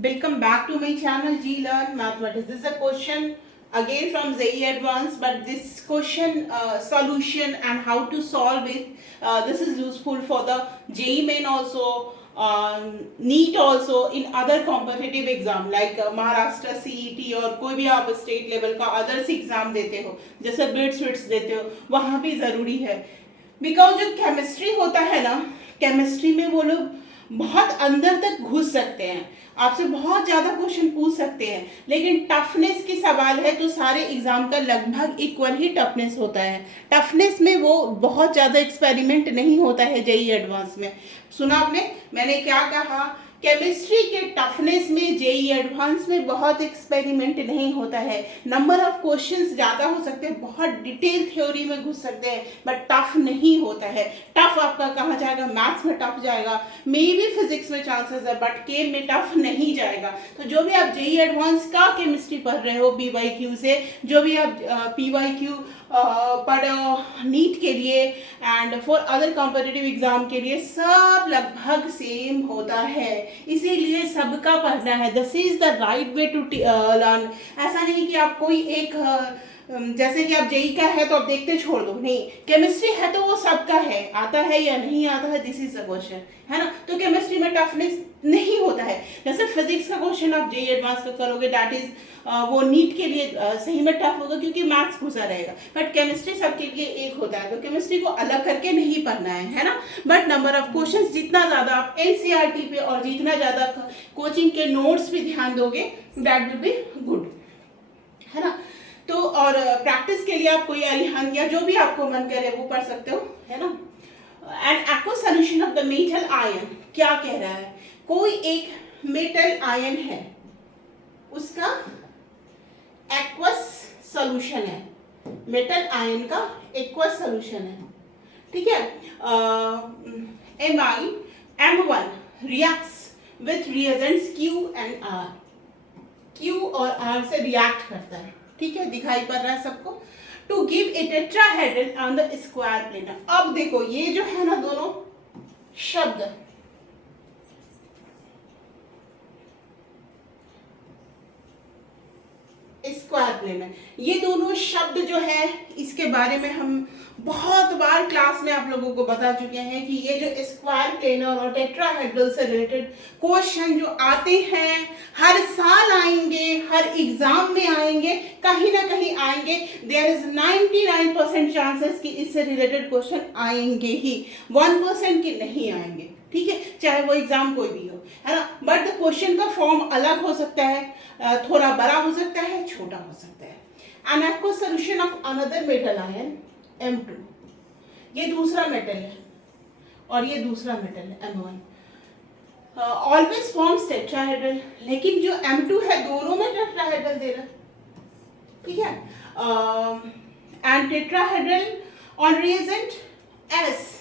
Welcome back to my channel G Learn Mathematics. This is a question again from JEE Advanced, but this question solution and how to solve it, this is useful for the JEE Main also, NEET also, in other competitive exam like Maharashtra CET और कोई भी आप state level का others exam देते हो, जैसे bits wits देते हो, वहाँ भी ज़रूरी है. बिकॉज जो केमिस्ट्री होता है ना, केमिस्ट्री में वो लोग बहुत अंदर तक घुस सकते हैं, आपसे बहुत ज़्यादा क्वेश्चन पूछ सकते हैं, लेकिन टफनेस की सवाल है तो सारे एग्जाम का लगभग इक्वल ही टफनेस होता है. टफनेस में वो बहुत ज़्यादा एक्सपेरिमेंट नहीं होता है जेईई एडवांस में. सुना आपने मैंने क्या कहा? केमिस्ट्री के टफनेस में जेईई एडवांस में बहुत एक्सपेरिमेंट नहीं होता है. नंबर ऑफ क्वेश्चंस ज़्यादा हो सकते हैं, बहुत डिटेल थ्योरी में घुस सकते हैं, बट टफ नहीं होता है. टफ आपका कहाँ जाएगा? मैथ्स में टफ जाएगा, मे बी फिजिक्स में चांसेस है, बट केम में टफ नहीं जाएगा. तो जो भी आप जेईई एडवांस का केमिस्ट्री पढ़ रहे हो PYQ से, जो भी आप PYQ पढ़ नीट के लिए and for other competitive exam के लिए, सब लगभग सेम होता है. इसीलिए सबका पढ़ना है. This is the right way to learn. ऐसा नहीं कि आप कोई एक जैसे कि आप जेई का है तो आप देखते छोड़ दो, नहीं. केमिस्ट्री है तो वो सबका है, आता है या नहीं आता है, दिस इज द क्वेश्चन, है ना. तो केमिस्ट्री में टफनेस नहीं होता है. जैसे फिजिक्स का क्वेश्चन आप जेई एडवांस का करोगे, दैट इज वो नीट के लिए सही में टफ होगा क्योंकि मैथ्स घुसा रहेगा, बट केमिस्ट्री सबके लिए एक होता है, तो केमिस्ट्री को अलग करके नहीं पढ़ना है ना. बट नंबर ऑफ क्वेश्चंस जितना ज़्यादा आप एनसीईआरटी पे और जितना ज़्यादा कोचिंग के नोट्स पे ध्यान दोगे, दैट विल बी गुड, है ना. तो और प्रैक्टिस के लिए आप कोई अरिहंत या जो भी आपको मन करे वो पढ़ सकते हो, है ना. And aqueous solution of the metal ion क्या कह रहा है? कोई एक मेटल आयन है, उसका एक्वस सोल्यूशन है, मेटल आयन का एक्वस सोल्यूशन है, ठीक है. M1 reacts with reagents Q and R. Q और R से रिएक्ट करता है, ठीक है, दिखाई पड़ रहा है सबको. To give a tetrahedral on the square plane. अब देखो ये जो है ना दोनों शब्द, स्क्वायर प्लेन है, ये दोनों शब्द जो है इसके बारे में हम बहुत बार क्लास में आप लोगों को बता चुके हैं कि ये जो स्क्वायर प्लेन और टेट्राहेड्रल से रिलेटेड क्वेश्चन जो आते हैं, हर साल आएंगे, हर एग्जाम में आएंगे, कहीं ना कहीं आएंगे. देयर इज 99% चांसेस कि इससे रिलेटेड क्वेश्चन आएंगे ही, 1% के नहीं आएंगे, ठीक है, चाहे वो एग्जाम कोई भी हो, है ना. बट द क्वेश्चन का फॉर्म अलग हो सकता है, थोड़ा बड़ा हो सकता है, छोटा हो सकता है. An aqueous solution of another metal ion M2, ये दूसरा मेटल है और ये दूसरा मेटल है M1, ऑलवेज फॉर्म्स टेट्राहेड्रल. लेकिन जो M2 है दोनों में टेट्राहेड्रल दे रहा, ठीक है. And tetrahedral on reagent S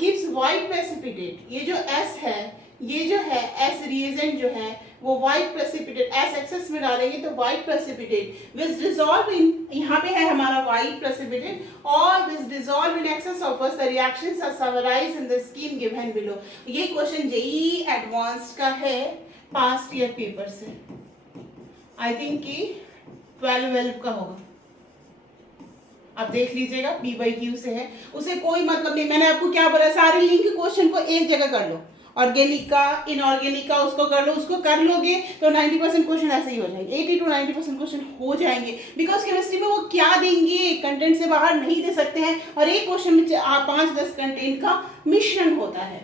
gives white precipitate. ये जो S है, ये जो है S रिएजेंट जो है वो व्हाइट प्रेसिपिटेट, S एक्सेस में डालेंगे तो white precipitate which dissolve in, यहाँ पे है हमारा व्हाइट प्रेसिपिटेट, और which dissolve in excess of the reactions are summarised in the scheme given below. ये क्वेश्चन जेईई एडवांस्ड का है, पास्ट ईयर पेपर से, आई थिंक कि 12 का होगा, आप देख लीजिएगा, PYQ से है, उसे कोई मतलब नहीं. मैंने आपको क्या बोला, सारे लिंक क्वेश्चन को एक जगह कर लो, ऑर्गेनिक का, इनऑर्गेनिक का उसको कर लो, उसको कर लोगे तो 90% क्वेश्चन ऐसे ही हो जाएंगे, 80 to 90% क्वेश्चन हो जाएंगे. बिकॉज केमिस्ट्री में वो क्या देंगे, कंटेंट से बाहर नहीं दे सकते हैं, और एक क्वेश्चन में 5-10 कंटेंट का मिश्रण होता है,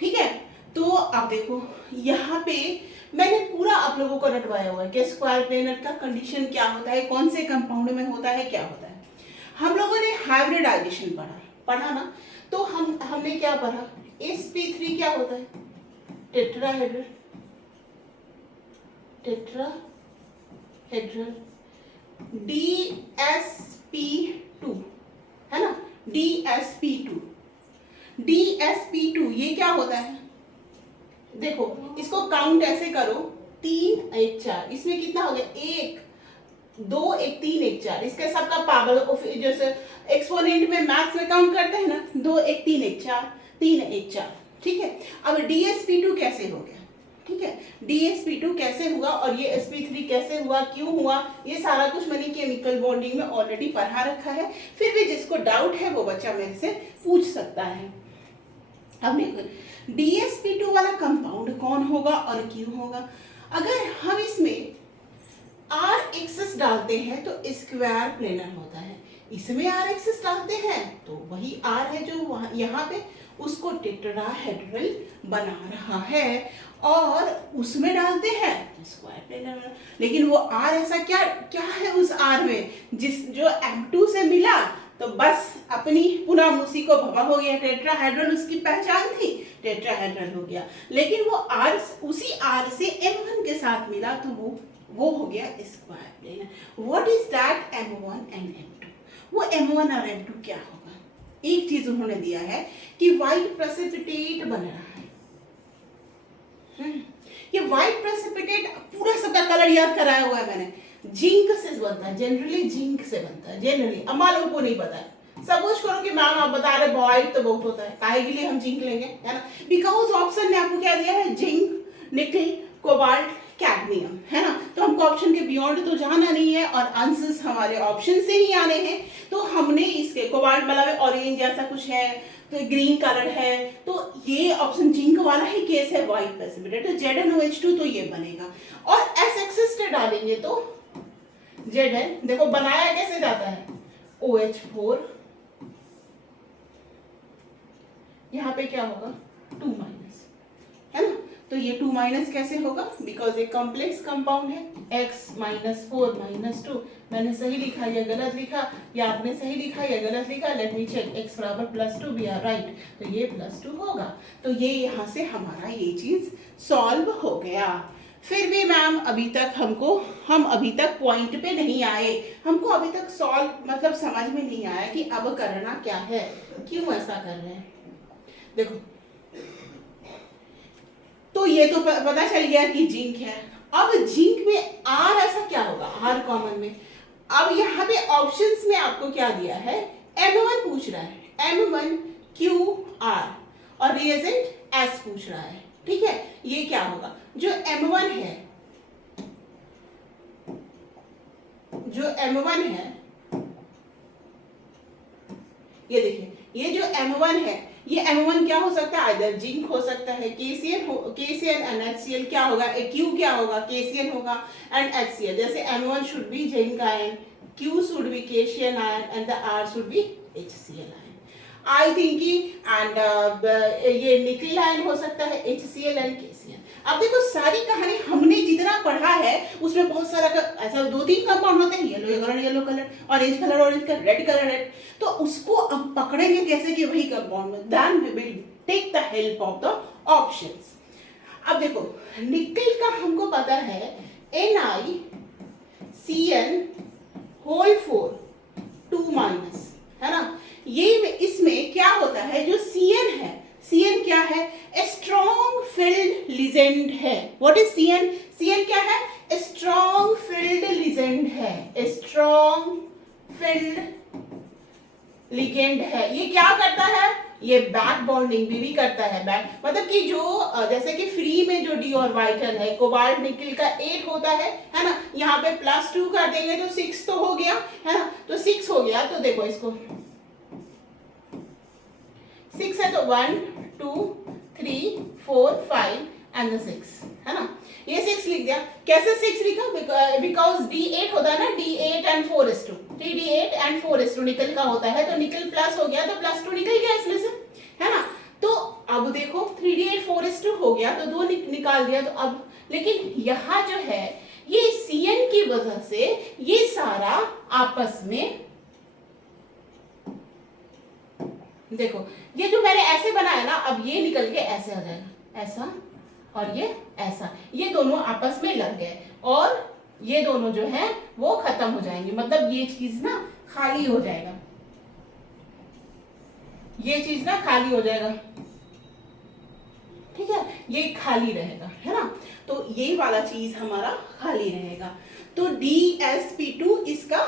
ठीक है. तो आप देखो यहाँ पे मैंने पूरा आप लोगों को रटवाया हुआ है कि स्क्वायर प्लेनर का कंडीशन क्या होता है, कौन से कंपाउंड में होता है, क्या होता है. हम लोगों ने हाइब्रिडाइजेशन पढ़ा ना, तो हमने क्या पढ़ा, sp3 क्या होता है, टेट्राहेड्रल, DsP2, है ना, DsP2 ये क्या होता है? देखो इसको काउंट ऐसे करो, 3 1 4, इसमें कितना हो गया, 1 2 1 3 1 4, इसके सबका पावर जैसे एक्सपोनेंट में मैथ्स में काउंट करते हैं ना, 2 1 3 1 4, 3 1 4, ठीक है. अब DsP2 कैसे हो गया, DsP2 कैसे हुआ और ये sp3 कैसे हुआ, क्यों हुआ, ये सारा कुछ मैंने केमिकल बॉन्डिंग में ऑलरेडी पढ़ा रखा है। फिर भी जिसको डाउट है वो बच्चा मेरे से पूछ सकता है। अब देखो DsP2 वाला कंपाउंड कौन होगा और क्यों होगा। अगर हम इसमें R एक्सेस डालते हैं तो स्क्वायर प्लेनर होता है, इसमें R एक्सेस डालते हैं तो वही R है जो यहाँ पे उसको टेट्राहेड्रल बना रहा है, और उसमें डालते हैं स्क्वायर प्लेनर। लेकिन वो R ऐसा क्या क्या है उस R में जो M2 से मिला तो बस अपनी पुनः उसी को भवा हो गया, टेट्राहेड्रल उसकी पहचान थी, टेट्राहेड्रल हो गया। लेकिन वो R उसी R से M1 के साथ मिला तो वो हो गया square planar. What is that M1 and M2? वो M1 और M2 क्या होगा? एक चीज उन्होंने दिया है कि व्हाइट प्रेसिपिटेट बन रहा है। ये व्हाइट प्रेसिपिटेट पूरा सबका कलर याद कराया हुआ है मैंने, जिंक से बनता है, जनरली जिंक से बनता है जनरली। अम्मा लोगों को नहीं पता है, सपोज करो कि मैम आप बता रहे व्हाइट तो बहुत होता है, काहे के लिए हम जिंक लेंगे, है ना? बिकॉज ऑप्शन ने आपको क्या दिया है, जिंक, निकल, कोबाल्ट, कैडमियम, है ना? तो हमको ऑप्शन के बियॉन्ड तो जाना नहीं है और आंसर्स हमारे ऑप्शन से ही आने हैं। तो हमने इसके कोबाल्ट मतलब ऑरेंज जैसा कुछ है, तो ग्रीन कलर है, तो ये ऑप्शन जिंक वाला ही केस है, व्हाइट प्रेसिपिटेट, तो ZnOH2 तो ये बनेगा। और S एक्सिस से डालेंगे तो Zn, देखो बनाया कैसे जाता है, OH4, यहाँ पे क्या होगा 2 माइनस, है ना? तो ये 2 माइनस कैसे होगा, बिकॉज ये कॉम्प्लेक्स कंपाउंड है, x माइनस 4 माइनस 2, मैंने सही लिखा या गलत लिखा, या आपने सही लिखा या गलत लिखा, लेट मी चेक, x बराबर +2 भी है, राइट, तो ये +2 होगा। तो ये यहाँ से हमारा ये चीज सॉल्व हो गया। फिर भी मैम हम अभी तक पॉइंट पे नहीं आए, हमको अभी तक सॉल्व मतलब समझ में नहीं आया कि अब करना क्या है, क्यों ऐसा कर रहे हैं। देखो तो ये तो पता चल गया कि जिंक है। अब जिंक में R ऐसा क्या होगा, R कॉमन में। अब यहाँ पे ऑप्शंस में आपको क्या दिया है, M1 पूछ रहा है, M1Q_R, और रिएजेंट S पूछ रहा है, ठीक है? ये क्या होगा, जो M1 है, ये देखिए, ये जो M1 है, ये M1 क्या हो सकता है, आइदर जिंक हो सकता है, KCl एंड HCl क्या होगा, Q क्या होगा, KCl होगा एंड HCl। जैसे M1 should be zinc ion, Q should be KCl ion and the R should be HCl ion. I think and ये निकल आयन हो सकता है, HCl एंड KCl। अब देखो सारी कहानी हमने जितना पढ़ा है उसमें बहुत सारा ऐसा 2-3 कंपाउंड होते हैं, yellow colour, orange colour, red colour, तो उसको अब पकड़ेंगे कैसे कि वही कंपाउंड में, then we will take the help of the options. अब देखो निकल का हमको पता है NiCN4 2 माइनस, है ना? ये इसमें क्या होता है, जो CN है, CN क्या है, स्ट्रॉन्ग फिल्ड लिजेंड है। What is CN? CN क्या है, स्ट्रॉन्ग फिल्ड लिजेंड है, स्ट्रॉन्ग फिल्ड लिगेंड है। ये क्या करता है, ये बैक बॉन्डिंग भी करता है, बैक मतलब कि जो जैसे कि फ्री में जो डी ऑर्बिटल है, कोबाल्ट निकल का 8 होता है ना? यहाँ पे +2 कर देंगे तो 6 तो हो गया, है ना? तो 6 हो गया, तो देखो इसको 6 है तो 1 2 3 4 5 एंड 6, है ना? ये 6 लिख दिया। कैसे 6 लिखा, बिकॉज D8 होता है ना, D8 and 4:2, 3D8 and 4:2 निकल का होता है, तो निकल प्लस हो गया तो +2 निकल गया इसमें से, है ना? तो अब देखो 3D8 4:2 हो गया तो 2 निकाल दिया। तो अब लेकिन यहाँ जो है ये CN की वजह से ये सारा आपस में, देखो ये जो मैंने ऐसे बनाया ना, अब ये निकल के ऐसे आ जाएगा, ऐसा और ये ऐसा, ये दोनों आपस में लग गए और ये दोनों जो है वो खत्म हो जाएंगे, मतलब ये चीज ना खाली हो जाएगा, ये चीज ना खाली हो जाएगा, ठीक है? ये खाली रहेगा, है ना? तो ये वाला चीज हमारा खाली रहेगा। तो DsP2 इसका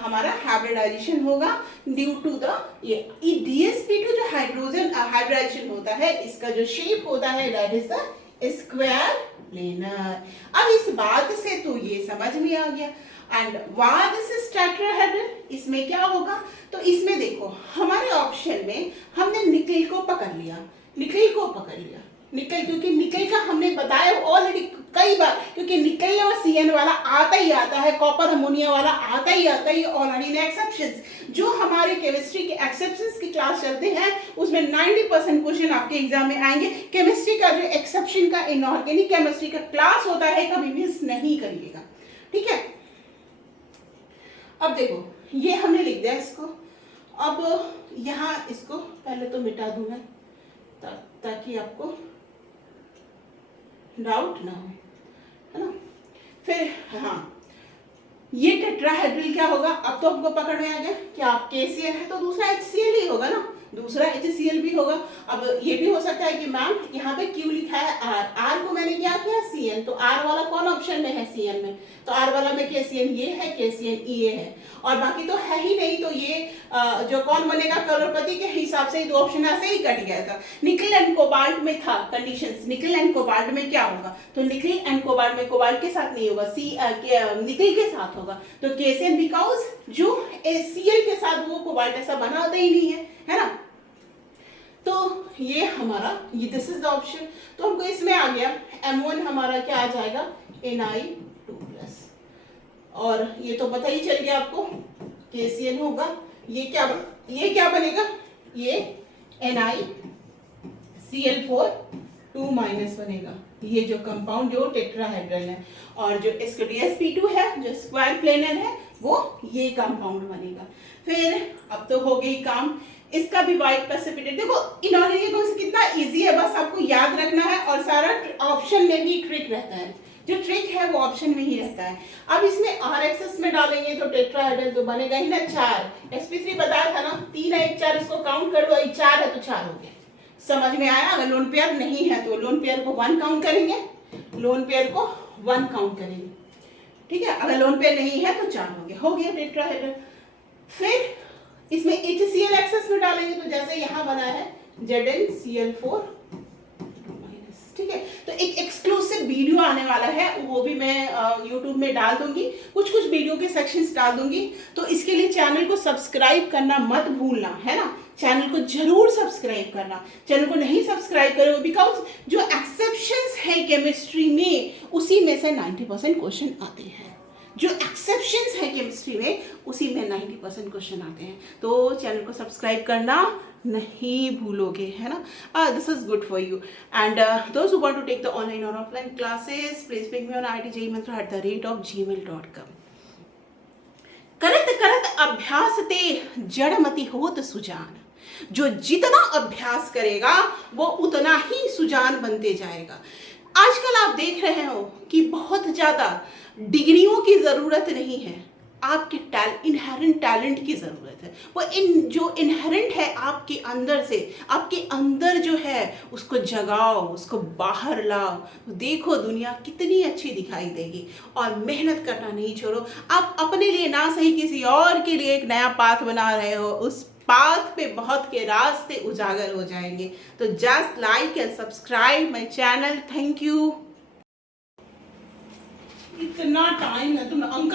हमारा हाइब्रिडाइजेशन होगा ड्यू टू द ये DsP2 जो हाइड्रोजन हाइब्रिडाइजेशन होता है, इसका जो शेप होता है that is the square planar. अब इस बात से तो ये समझ में आ गया। And what this is tetrahedral, इसमें क्या होगा, तो इसमें देखो हमारे ऑप्शन में हमने निकल को पकड़ लिया, निकल को पकड़ लिया, निकल, क्योंकि निकल का हमने बताया ऑलरेडी कई बार, क्योंकि निकल और सीएन वाला आता ही आता है, कॉपर अमोनिया वाला आता ही आता है, ऑलरेडी इन एक्सेप्शंस। जो हमारे केमिस्ट्री के एक्सेप्शंस की क्लास चलते हैं उसमें 90% क्वेश्चन आपके एग्जाम में आएंगे। केमिस्ट्री का जो एक्सेप्शन का इनऑर्गेनिक केमिस्ट्री का क्लास होता है कभी मिस नहीं करिएगा, ठीक है। अब देखो ये हमने लिख दिया इसको, अब यहाँ इसको पहले तो मिटा दूं मैं ताकि आपको डाउट ना हो, है ना। फिर हाँ, ये टेट्राहेड्रल क्या होगा, अब तो आपको पकड़ में आ गया कि आप KCl है तो दूसरा HCl ही होगा ना, दूसरा HCl भी होगा। अब ये भी हो सकता है कि मैम यहाँ पे क्यों लिखा है R को मैंने क्या किया Cl, तो R वाला कौन ऑप्शन में है, Cl में, तो R वाला में KCl ये है, KCl ये है, और बाकी तो है ही नहीं। तो ये जो कौन बनेगा करोड़पति के हिसाब से ही दो ऑप्शन ऐसे ही कट गया था। निकल एंड कोबाल्ट में था कंडीशंस, निकल एंड कोबाल्ट में क्या होगा, तो निकल एंड कोबाल्ट में कोबाल्ट के साथ नहीं होगा, निकल के साथ होगा, तो KCl बिकॉज जो Cl के साथ वो कोबाल्ट ऐसा बनाता ही नहीं है ना। तो ये हमारा ये दिस इज द ऑप्शन। तो हमको इसमें आ गया M1 हमारा क्या आ जाएगा Na2+, और ये तो पता ही चल गया आपको KCl होगा, ये क्या बनेगा, ये NiCl4 2- बनेगा, ये जो कंपाउंड जो टेट्राहेड्रल है, और जो इसका DsP2 है जो स्क्वायर प्लेनर है वो ये कंपाउंड बनेगा। फिर अब तो हो गई काम, इसका भी वाइट प्रेसिपिटेट। देखो इनऑर्गेनिक कितना इजी है, बस आपको याद रखना है, और सारा ऑप्शन में भी ट्रिक रहता है, जो ट्रिक है वो ऑप्शन में ही रहता है। अब इसमें RXS में डालेंगे तो टेट्राहेड्रल तो बनेगा ही ना 4, sp3 बताया था ना 3 है 1 4, इसको काउंट कर लो, 4 है तो 4 हो गया, समझ में आया। अगर लोन पेयर नहीं है तो लोन पेयर को 1 काउंट करेंगे, लोन पेयर को 1 काउंट करेंगे, ठीक है। अगर लोन पेयर नहीं है तो 4 हो गया टेट्राहेड्रल। फिर इसमें HCl एक्सेस में डालेंगे तो जैसे यहाँ बना है ZnCl4-, ठीक है। तो एक एक्सक्लूसिव वीडियो आने वाला है, वो भी मैं YouTube में डाल दूंगी, कुछ वीडियो के सेक्शंस डाल दूंगी। तो इसके लिए चैनल को सब्सक्राइब करना मत भूलना, है ना, चैनल को जरूर सब्सक्राइब करना। चैनल को नहीं सब्सक्राइब करो बिकॉज जो एक्सेप्शंस है केमिस्ट्री में उसी में से 90% क्वेश्चन आते हैं, जो एक्सेप्शंस है केमिस्ट्री में उसी में 90% क्वेश्चन आते हैं। तो चैनल को सब्सक्राइब करना नहीं भूलोगे, है ना। This is good for you and those who want to take the online और offline classes please ping me on IITJEE@gmail.com। करत करत अभ्यास ते जड़मति होत सुजान, जो जितना अभ्यास करेगा वो उतना ही सुजान बनते जाएगा। आजकल आप देख रहे हो कि बहुत ज़्यादा डिग्रियों की ज़रूरत नहीं है, आपके इनहेरेंट टैलेंट की ज़रूरत है। वो जो इनहेरेंट है आपके अंदर से, आपके अंदर जो है उसको जगाओ, उसको बाहर लाओ, देखो दुनिया कितनी अच्छी दिखाई देगी। और मेहनत करना नहीं छोड़ो, आप अपने लिए ना सही किसी और के लिए एक नया पाथ बना रहे हो, उस पाथ पे बहुत के रास्ते उजागर हो जाएंगे। तो just like and subscribe my channel. Thank you. इतना टाइम है तुम अंकल